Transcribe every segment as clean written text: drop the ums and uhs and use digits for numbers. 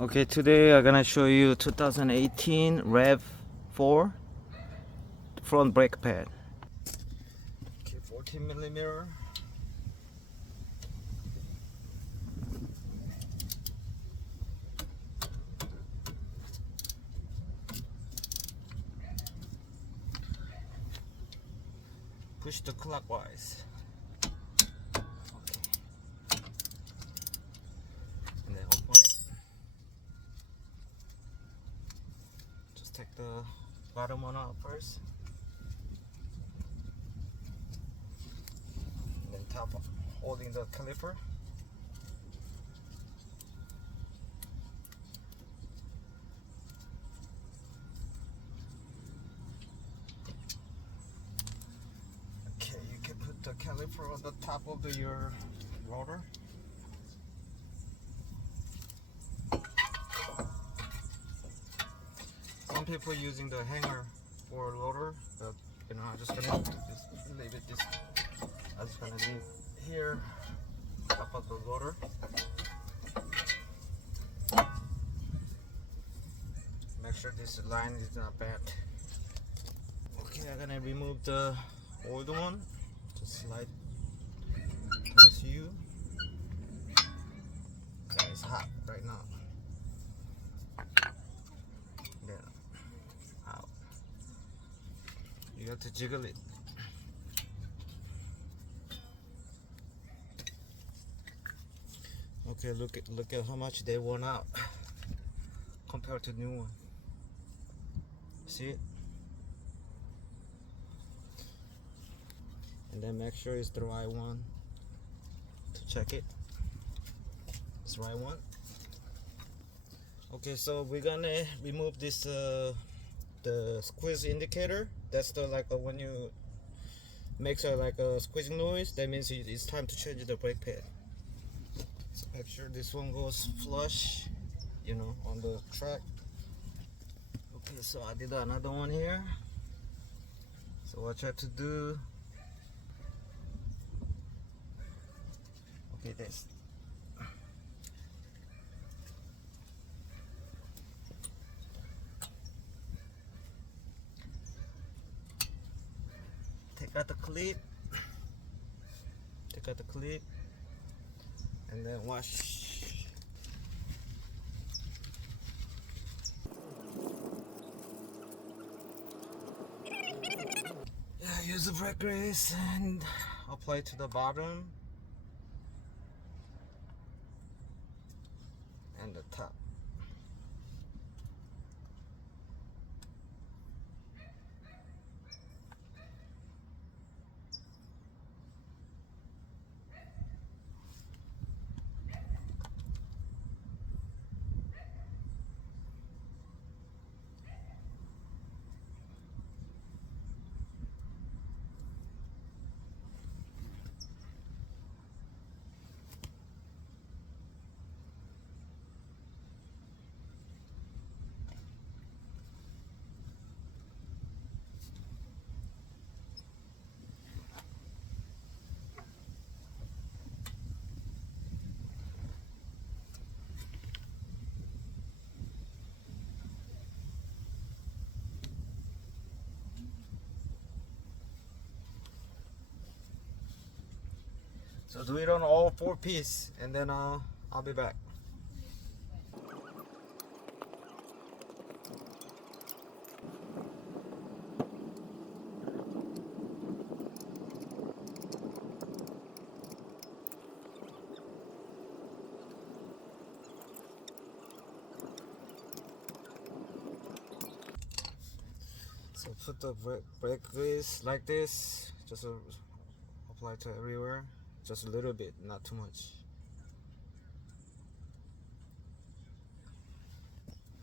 Okay, today I'm gonna show you 2018 RAV4 front brake pad. Okay, 14 millimeter. Push the clockwise. Okay. And then open it. Just take the bottom one out first. And then top holding the caliper. Okay, you can put the caliper on the top of your rotor. Some people using the hanger for rotor, but I'm just gonna just leave it this. I'm just gonna leave here top of the rotor. Make sure this line is not bad. Okay, I'm gonna remove the old one. Just slide towards you. Yeah, it's hot right now. Then out. You have to jiggle it. Okay, look at how much they worn out compared to new one. See it? And then make sure it's the right one to check it. It's the right one. Okay, so we're gonna remove this the squeeze indicator. That's the when you makes a squeezing noise. That means it's time to change the brake pad. So make sure this one goes flush, on the track. Okay, so I did another one here. So what I have to do? Okay, this. Take out the clip. Take out the clip, and then wash. Yeah, use the brake grease and apply it to the bottom and the top. So do it on all 4 pieces, and then I'll be back. So put the brake grease like this, just apply to everywhere, just a little bit, not too much.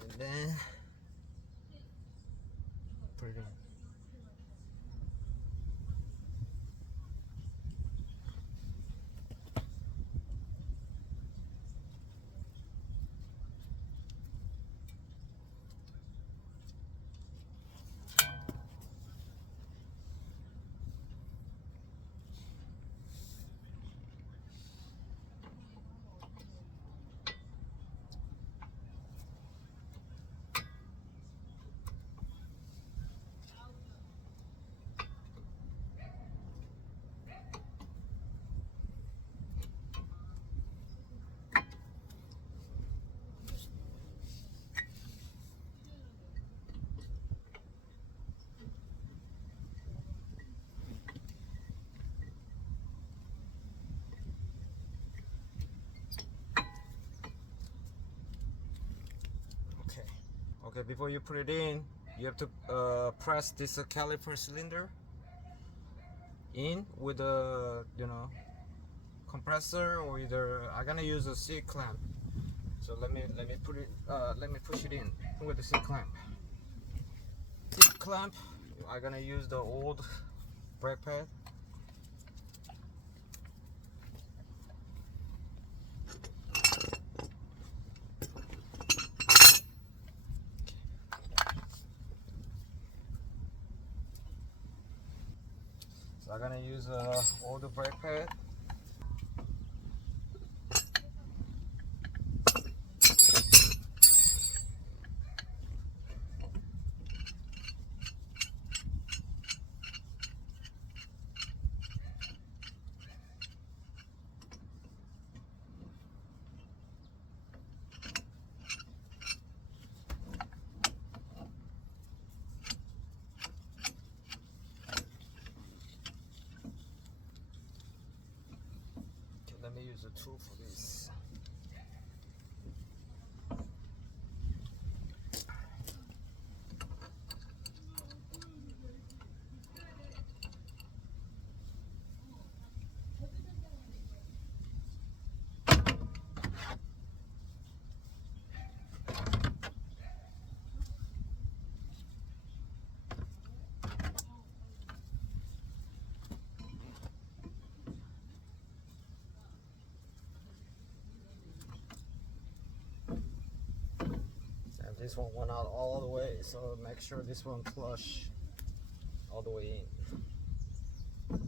And then put it in. Okay, before you put it in, you have to press this caliper cylinder in with a compressor, or either I'm gonna use a C clamp. So let me put it let me push it in with the C clamp. C clamp. I'm gonna use the old brake pad. So I'm gonna use older brake pad. Okay, let me use a tool for this. This one went out all the way, so make sure this one flush all the way in.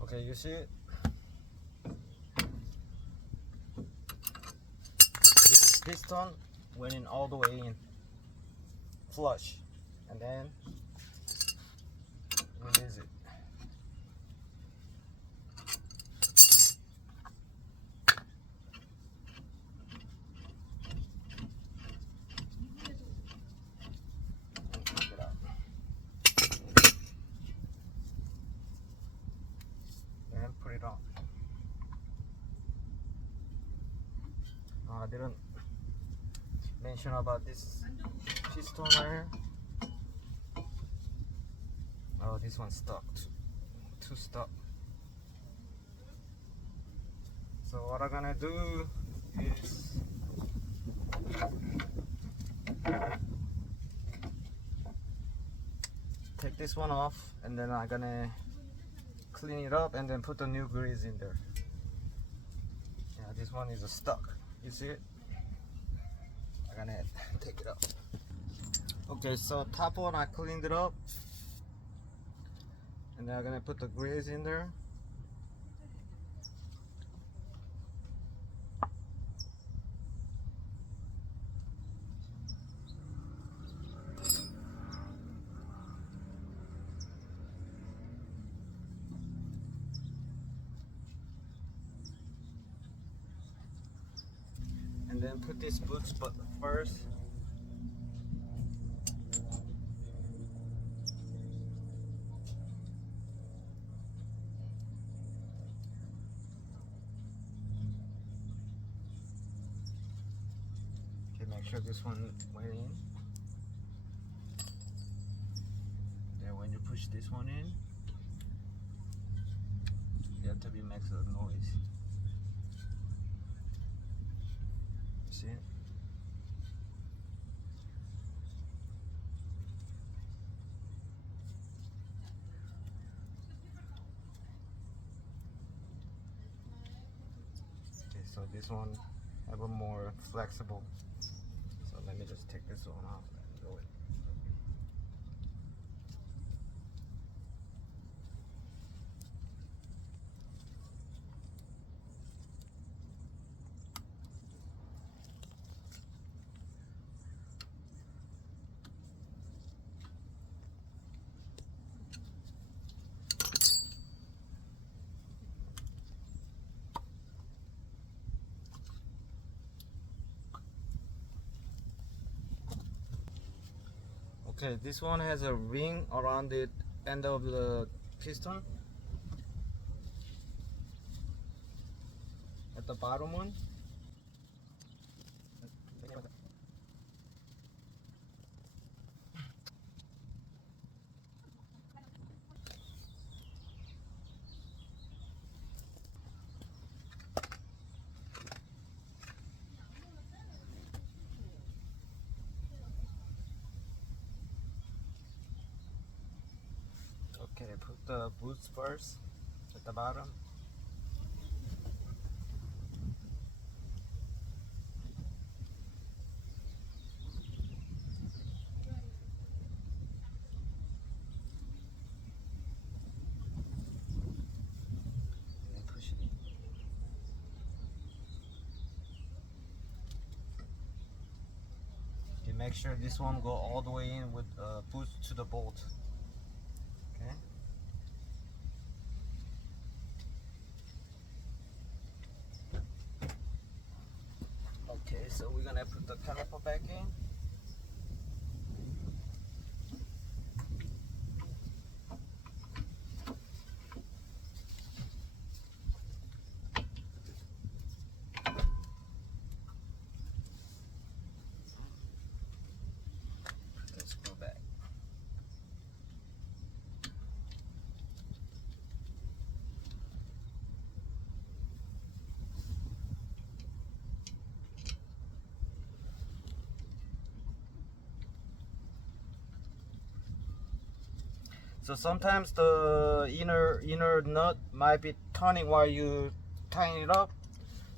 Okay, you see it? This piston went in all the way in, flush, and then release it. Put it on. I didn't mention about this piston right here. Oh, this one's stuck. Too stuck. So what I'm gonna do is take this one off, and then I'm gonna clean it up and then put the new grease in there. Yeah, this one is stuck. You see it? I'm gonna take it out. Okay, so top one I cleaned it up, and then I'm gonna put the grease in there. And then put this boot spot first. Okay, make sure this one went in. Then when you push this one in, you have to be makes a noise. You see it? Okay, so this one have a more flexible. So let me just take this one out and go it. Okay, this one has a ring around the end of the piston. at the bottom one. Okay, put the boots first at the bottom. And then push it in. Okay, make sure this one go all the way in with boots to the bolt. Okay. Okay, so we're gonna put the caliper back in. Let's go back. So sometimes the inner nut might be turning while you tighten it up.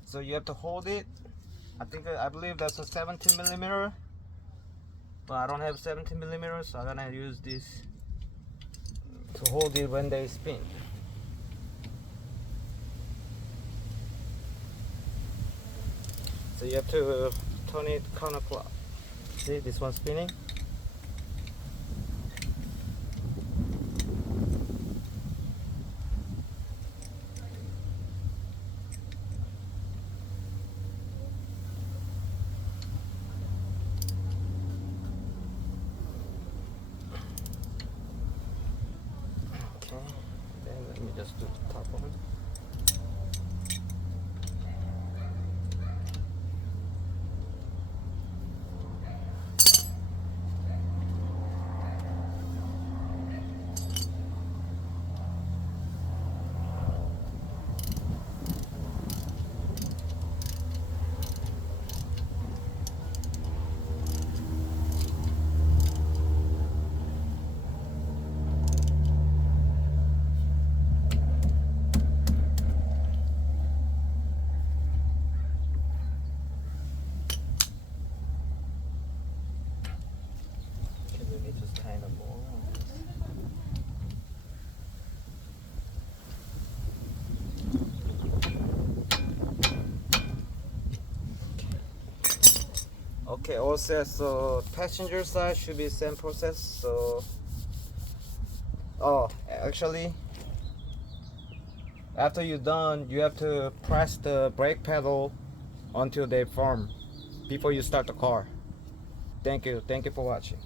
So you have to hold it. I believe that's a 17 millimeter. But I don't have 17 millimeters, so I'm gonna use this to hold it when they spin. So you have to turn it counterclock. See this one spinning? Then let me just do the top one. Kind of more. Okay, all set. So passenger side should be same process. So actually after you're done, you have to press the brake pedal until they form before you start the car. Thank you for watching.